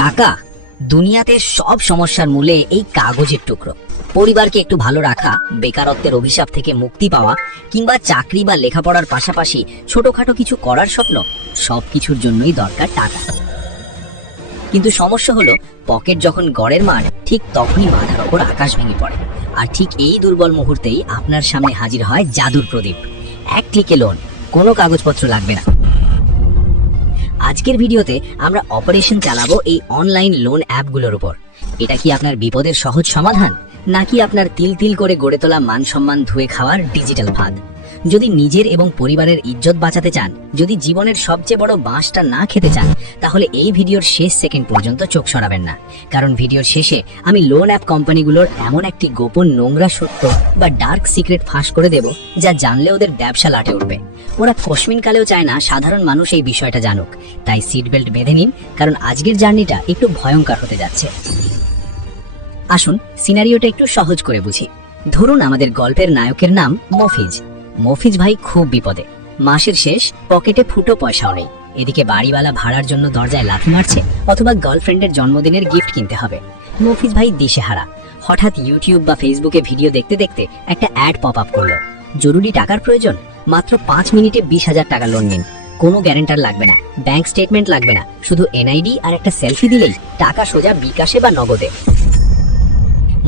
টাকা দুনিয়াতে সব সমস্যার মূলে এই কাগজের টুকরো। পরিবারকে একটু ভালো রাখা, বেকারত্বের অভিশাপ থেকে মুক্তি পাওয়া, কিংবা চাকরি বা লেখাপড়ার পাশাপাশি ছোটখাটো কিছু করার স্বপ্ন, সবকিছুর জন্যই দরকার টাকা। কিন্তু সমস্যা হলো, পকেট যখন গড়ের মাঠ, ঠিক তখনই মাথার ওপর আকাশ ভেঙে পড়ে। আর ঠিক এই দুর্বল মুহূর্তেই আপনার সামনে হাজির হয় জাদুর প্রদীপ। এক ক্লিকে লোন, কোনো কাগজপত্র লাগবে না। আজকের ভিডিওতে আমরা অপারেশন চালাবো এই অনলাইন লোন অ্যাপগুলোর উপর। এটা কি আপনার বিপদের সহজ সমাধান, নাকি আপনার তিল তিল করে গড়ে তোলা মান সম্মান ধুয়ে খাওয়ার ডিজিটাল ফাঁদ? যদি নিজের এবং পরিবারের ইজ্জত বাঁচাতে চান, যদি জীবনের সবচেয়ে বড় বাঁশটা না খেতে চান, তাহলে এই ভিডিওর শেষ সেকেন্ড পর্যন্ত চোখ সরাবেন না। কারণ ভিডিওর শেষে আমি লোন অ্যাপ কোম্পানিগুলোর এমন একটি গোপন নোংরা সত্য বা ডার্ক সিক্রেট ফাঁস করে দেব, যা জানলে ওদের ব্যবসা লাটে উঠবে। ওরা কসমিন কালেও চায় না সাধারণ মানুষ এই বিষয়টা জানুক। তাই সিট বেল্ট বেঁধে নিন, কারণ আজকের জার্নিটা একটু ভয়ঙ্কর হতে যাচ্ছে। আসুন সিনারিওটা একটু সহজ করে বুঝি। ধরুন আমাদের গল্পের নায়কের নাম মফিজ। মফিজ ভাই খুব বিপদে। মাসের শেষ, পকেটে ফুটো পয়সাও নেই। এদিকে বাড়িওয়ালা ভাড়ার জন্য দরজায় লাথি মারছে, অথবা গার্লফ্রেন্ডের জন্মদিনের গিফট কিনতে হবে। মফিজ ভাই দিশেহারা। হঠাৎ ইউটিউব বা ফেসবুকে ভিডিও দেখতে দেখতে একটা অ্যাড পপ আপ করলো। জরুরি টাকার প্রয়োজন, মাত্র 5 মিনিটে 20,000 টাকা লোন নিন। কোনো গ্যারান্টার লাগবে না, ব্যাংক স্টেটমেন্ট লাগবে না, শুধু এনআইডি আর একটা সেলফি দিলেই টাকা সোজা বিকাশে বা নগদে।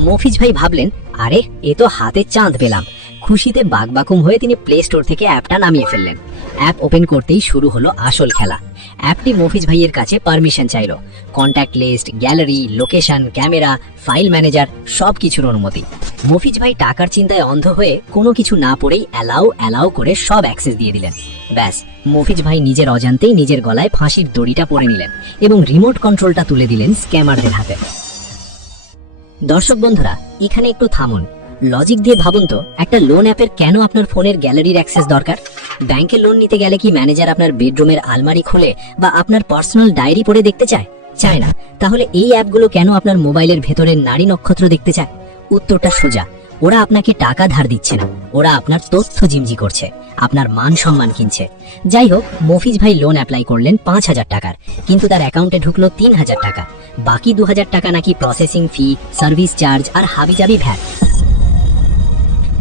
মফিজ ভাই ভাবলেন, আরে এ তো হাতের চাঁদ পেলাম। খুশিতে বাকবাকুম হয়ে তিনি প্লে স্টোর থেকে অ্যাপটা নামিয়ে ফেললেন। অ্যাপ ওপেন করতেই শুরু হলো আসল খেলা। অ্যাপটি মফিজ ভাইয়ের কাছে পারমিশন চাইল। Contact list, gallery, location, camera, file manager, সব কিছুর অনুমতি। মফিজ ভাই টাকার চিন্তায় অন্ধ হয়ে কোনো কিছু না পড়েই অ্যালাউ করে সব অ্যাক্সেস দিয়ে দিলেন। ব্যাস, মফিজ ভাই নিজের অজান্তেই নিজের গলায় ফাঁসির দড়িটা পরে নিলেন এবং রিমোট কন্ট্রোলটা তুলে দিলেন স্ক্যামারদের হাতে। দর্শক বন্ধুরা, এখানে একটু থামুন। লজিক দিয়ে ভাবুন তো, একটা লোন অ্যাপের কেন আপনার ফোনের গ্যালারির অ্যাক্সেস দরকার? ব্যাংকে লোন নিতে গেলে কি ম্যানেজার আপনার বেডরুমের আলমারি খুলে বা আপনার পার্সোনাল ডায়েরি পড়ে দেখতে চায়? চায় না। তাহলে এই অ্যাপগুলো কেন আপনার মোবাইলের ভেতরের নারী নক্ষত্র দেখতে চায়? উত্তরটা সোজা। ওরা আপনাকে টাকা ধার দিচ্ছে না, ওরা আপনার তথ্য জিমজি করছে, আপনার মান সম্মান কিনছে। যাই হোক, মফিজ ভাই লোন অ্যাপ্লাই করলেন 5,000 টাকার, কিন্তু তার অ্যাকাউন্টে ঢুকলো 3,000 টাকা। বাকি 2,000 টাকা নাকি প্রসেসিং ফি, সার্ভিস চার্জ আর হাবিজাবি ভ্যাট।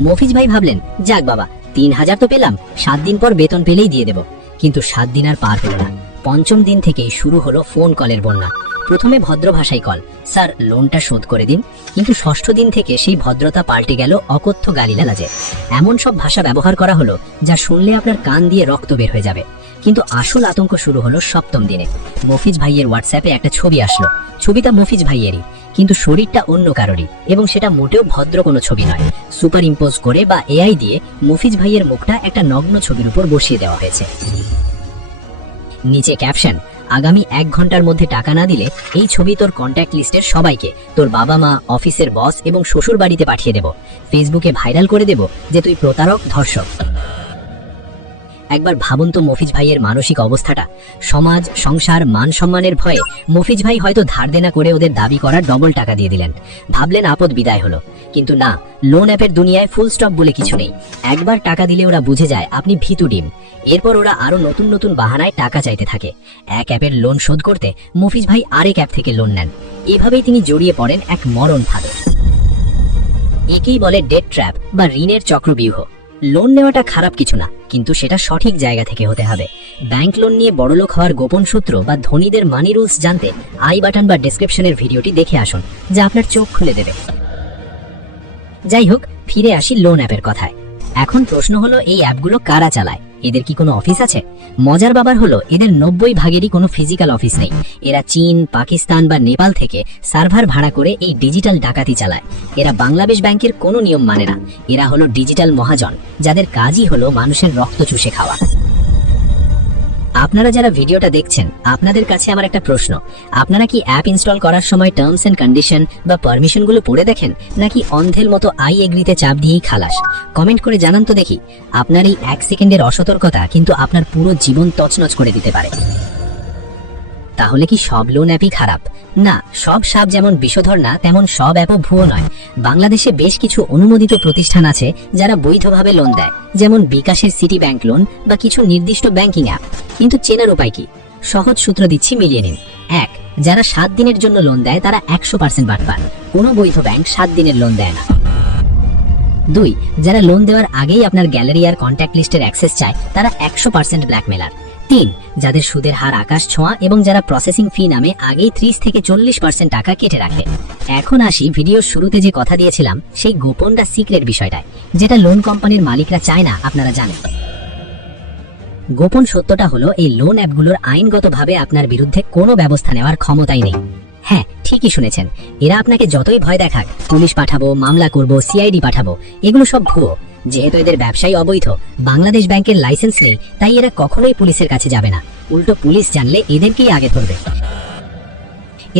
মফিজ ভাই ভাবলেন, যাক বাবা, 3,000 তো পেলাম, 7 দিন পর বেতন পেলেই দিয়ে দেব। কিন্তু 7 দিন আর পার হলো না। 5ম দিন থেকেই শুরু হলো ফোন কলের বন্যা। প্রথমে ভদ্র ভাষায় কল, স্যার লোনটা শোধ করে দিন। কিন্তু 6ষ্ঠ দিন থেকে সেই ভদ্রতা পাল্টে গেল অকথ্য গালিগালাজে। এমন সব ভাষা ব্যবহার করা হলো যা শুনলে আপনার কান দিয়ে রক্ত বের হয়ে যাবে। কিন্তু আসল আতঙ্ক শুরু হলো 7ম দিনে। মফিজ ভাইয়ের হোয়াটসঅ্যাপে একটা ছবি আসলো। ছবিটা মফিজ ভাইয়েরই, কিন্তু শরীরটা অন্য কারোরই, এবং সেটা মোটেও ভদ্র কোনো ছবি নয়। সুপার ইম্পোজ করে বা এআই দিয়ে মফিজ ভাইয়ের মুখটা একটা নগ্ন ছবির উপর বসিয়ে দেওয়া হয়েছে। নিচে ক্যাপশন, আগামী 1 ঘন্টার মধ্যে টাকা না দিলে এই ছবি তোর কন্ট্যাক্ট লিস্টের সবাইকে, তোর বাবা মা, অফিসের বস এবং শ্বশুর বাড়িতে পাঠিয়ে দেব। ফেসবুকে ভাইরাল করে দেব যে তুই প্রতারক, ধর্ষক। একবার ভাবুন তো মফিজ ভাইয়ের মানসিক অবস্থাটা। সমাজ, সংসার, মান সম্মানের ভয়ে মফিজ ভাই হয়তো ধার দেনা করে ওদের দাবি করার ডবল টাকা দিয়ে দিলেন। ভাবলেন আপদ বিদায় হলো। কিন্তু না, লোন অ্যাপের দুনিয়ায় ফুল স্টপ বলে কিছু নেই। একবার টাকা দিলে ওরা বুঝে যায় আপনি ভীতু ডিম। এরপর ওরা আরো নতুন নতুন বাহানায় টাকা চাইতে থাকে। এক অ্যাপের লোন শোধ করতে মফিজ ভাই আরেক অ্যাপ থেকে লোন নেন। এভাবেই তিনি জড়িয়ে পড়েন এক মরণ ফাঁদে। একেই বলে ডেট ট্র্যাপ বা ঋণের চক্রব্যূহ। লোন নেওয়াটা খারাপ কিছু না, কিন্তু সেটা সঠিক জায়গা থেকে হতে হবে। ব্যাংক লোন নিয়ে বড়লোক হওয়ার গোপন সূত্র বা ধনীদের মানি রুলস জানতে আই বাটন বা ডেসক্রিপশনের ভিডিওটি দেখে আসুন, যা আপনার চোখ খুলে দেবে। যাই হোক, ফিরে আসি লোন অ্যাপের কথায়। এখন প্রশ্ন হলো, এই অ্যাপগুলো কারা চালায়? এদের কি কোনো অফিস আছে? মজার ব্যাপার হলো, এদের 90 ভাগেরই কোনো ফিজিক্যাল অফিস নেই। এরা চীন, পাকিস্তান বা নেপাল থেকে সার্ভার ভাড়া করে এই ডিজিটাল ডাকাতি চালায়। এরা বাংলাদেশ ব্যাংকের কোনো নিয়ম মানে না। এরা হলো ডিজিটাল মহাজন, যাদের কাজই হলো মানুষের রক্ত চুষে খাওয়া। আপনারা যারা ভিডিওটা দেখছেন, আপনাদের কাছে আমার একটা প্রশ্ন। আপনারা কি অ্যাপ ইনস্টল করার সময় টার্মস এন্ড কন্ডিশন বা পারমিশনগুলো পড়ে দেখেন, নাকি অন্ধের মতো আই এগ্রিতে চাপ দিয়েই খালাস? কমেন্ট করে জানান তো দেখি। আপনার এই 1 সেকেন্ডের অসতর্কতা কিন্তু আপনার পুরো জীবন তছনছ করে দিতে পারে। তাহলে কি সব লোন অ্যাপই খারাপ? না, সব সাপ যেমন বিষধর না, তেমন সব অ্যাপও ভুয়ো নয়। বাংলাদেশে বেশ কিছু অনুমোদিত প্রতিষ্ঠান আছে যারা বৈধভাবে লোন দেয়, যেমন বিকাশের সিটি ব্যাংক লোন বা কিছু নির্দিষ্ট ব্যাংকিং অ্যাপ। কিন্তু চেনার উপায় কি? সহজ সূত্র দিচ্ছি, মিলিয়ে নিন। 1, যারা 7 দিনের জন্য লোন দেয় তারা 100% বাটপার। কোনো বৈধ ব্যাংক 7 দিনের লোন দেয় না। 2, যারা লোন দেওয়ার আগেই আপনার গ্যালারি আর কন্ট্যাক্ট লিস্টের অ্যাক্সেস চায় তারা 100% ব্ল্যাকমেলার। 3, যাদের সুদের হার আকাশ ছোঁয়া এবং যারা প্রসেসিং ফি নামে আগেই 30 থেকে 40% টাকা কেটে রাখে। এখন আসি ভিডিওর শুরুতে যে কথা দিয়েছিলাম সেই গোপন বা সিক্রেট বিষয়টায়, যেটা লোন কোম্পানির মালিকরা চায় না আপনারা জানেন। গোপন সত্যটা হলো এই লোন অ্যাপগুলোর আইনগতভাবে আপনার বিরুদ্ধে কোনো ব্যবস্থা নেওয়ার ক্ষমতাই নেই। হ্যাঁ, ঠিকই শুনেছেন, এরা আপনাকে যতই ভয় দেখাক পুলিশ পাঠাবো, মামলা করব, সিআইডি পাঠাবো, এগুলো সব ভুয়ো। যেহেতু এদের ব্যবসায়ী অবৈধ, বাংলাদেশ ব্যাংকের লাইসেন্স নেই, তাই এরা কখনোই পুলিশের কাছে যাবে না। উল্টো পুলিশ জানলে এদেরকেই আগে ধরবে।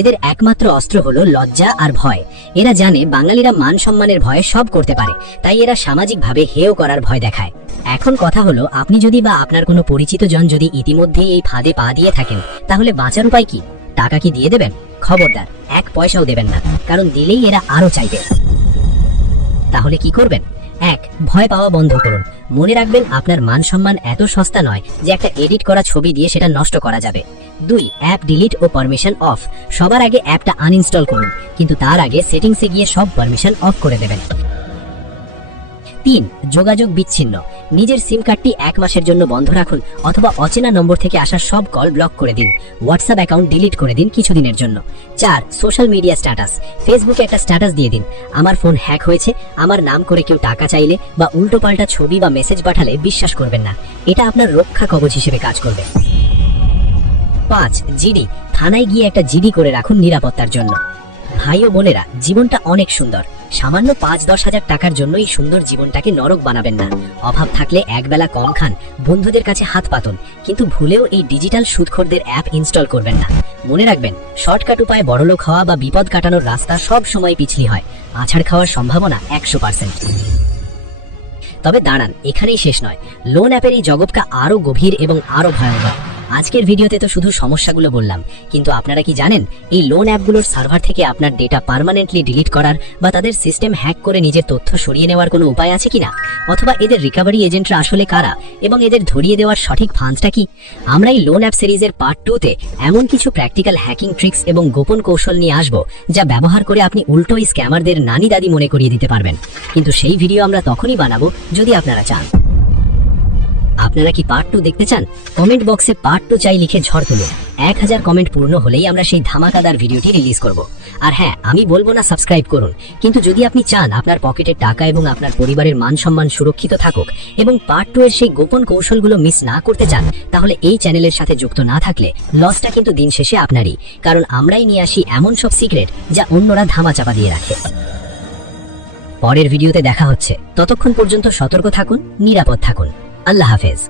এদের একমাত্র অস্ত্র হলো লজ্জা আর ভয়। এরা জানে বাঙালিরা মান সম্মানের ভয়ে সব করতে পারে, তাই এরা সামাজিকভাবে হেয় করার ভয় দেখায়। এখন কথা হলো, আপনি যদি বা আপনার কোনো পরিচিত জন যদি ইতিমধ্যেই এই ফাঁদে পা দিয়ে থাকেন, তাহলে বাঁচার উপায় কি? টাকা কি দিয়ে দেবেন? খবরদার, 1 পয়সাও দেবেন না, কারণ দিলেই এরা আরো চাইবে। তাহলে কি করবেন? 1, ভয় পাওয়া বন্ধ করুন। মনে রাখবেন আপনার মান সম্মান এত সস্তা নয় যে একটা এডিট করা ছবি দিয়ে সেটা নষ্ট করা যাবে। 2, অ্যাপ ডিলিট ও পারমিশন অফ। সবার আগে অ্যাপটা আনইনস্টল করুন, কিন্তু তার আগে সেটিংসে গিয়ে সব পারমিশন অফ করে দেবেন। 3, যোগাযোগ বিচ্ছিন্ন। নিজের সিম কার্ডটি 1 মাসের জন্য বন্ধ রাখুন, অথবা অচেনা নম্বর থেকে আসা সব কল ব্লক করে দিন। হোয়াটসঅ্যাপ অ্যাকাউন্ট ডিলিট করে দিন কিছুদিনের জন্য। 4, সোশ্যাল মিডিয়া স্ট্যাটাস। ফেসবুকে একটা স্ট্যাটাস দিয়ে দিন, আমার ফোন হ্যাক হয়েছে, আমার নাম করে কেউ টাকা চাইলে বা উল্টোপাল্টা ছবি বা মেসেজ পাঠালে বিশ্বাস করবেন না। এটা আপনার রক্ষা কবচ হিসেবে কাজ করবে। 5, জিডি। থানায় গিয়ে একটা জিডি করে রাখুন নিরাপত্তার জন্য। ভাই ও বোনেরা, জীবনটা অনেক সুন্দর। সামান্য 5-10 হাজার টাকার জন্য এই সুন্দর জীবনটাকে নরক বানাবেন না। অভাব থাকলে একবেলা কম খান, বন্ধুদের কাছে হাত পাতুন, কিন্তু ভুলেও এই ডিজিটাল সুদখোরদের অ্যাপ ইনস্টল করবেন না। মনে রাখবেন, শর্টকাট উপায়ে বড়লোক হওয়া বা বিপদ কাটানোর রাস্তা সব সময় পিছলি হয়। আছাড় খাওয়ার সম্ভাবনা 100%। তবে দাঁড়ান, এখানেই শেষ নয়। লোন অ্যাপের এই জগৎটা আরো গভীর এবং আরো ভয়াবহ। আজকের ভিডিওতে তো শুধু সমস্যাগুলো বললাম, কিন্তু আপনারা কি জানেন এই লোন অ্যাপগুলোর সার্ভার থেকে আপনার ডেটা পার্মানেন্টলি ডিলিট করার বা তাদের সিস্টেম হ্যাক করে নিজের তথ্য সরিয়ে নেওয়ার কোনো উপায় আছে কিনা? অথবা এদের রিকভারি এজেন্টরা আসলে কারা এবং এদের ধরিয়ে দেওয়ার সঠিক ফান্ডটা কি? আমরা এই লোন অ্যাপ সিরিজের পার্ট 2-তে এমন কিছু প্র্যাকটিক্যাল হ্যাকিং ট্রিক্স এবং গোপন কৌশল নিয়ে আসব, যা ব্যবহার করে আপনি উল্টো এই স্ক্যামারদের নানি দাদি মনে করিয়ে দিতে পারবেন। কিন্তু সেই ভিডিও আমরা তখনই বানাবো যদি আপনারা চান। আপনারা কি পার্ট 2 দেখতে চান? কমেন্ট বক্সে পার্ট 2 চাই লিখে ঝড় তুলুন। 1000 কমেন্ট পূর্ণ হলেই আমরা সেই ধামাকাদার ভিডিওটি রিলিজ করব। আর হ্যাঁ, আমি বলবো না সাবস্ক্রাইব করুন, কিন্তু যদি আপনি চান আপনার পকেটের টাকা এবং আপনার পরিবারের মান সম্মান সুরক্ষিত থাকুক এবং পার্ট 2 এর সেই গোপন কৌশলগুলো মিস না করতে চান, তাহলে এই চ্যানেলের সাথে যুক্ত না থাকলে লসটা কিন্তু দিন শেষে আপনারই, কারণ আমরাই নিয়ে আসি এমন সব সিক্রেট যা অন্যরা ধামাচাপা দিয়ে রাখে। পরের ভিডিওতে দেখা হচ্ছে, ততক্ষণ পর্যন্ত সতর্ক থাকুন, নিরাপদ থাকুন। আল্লাহ হাফেজ।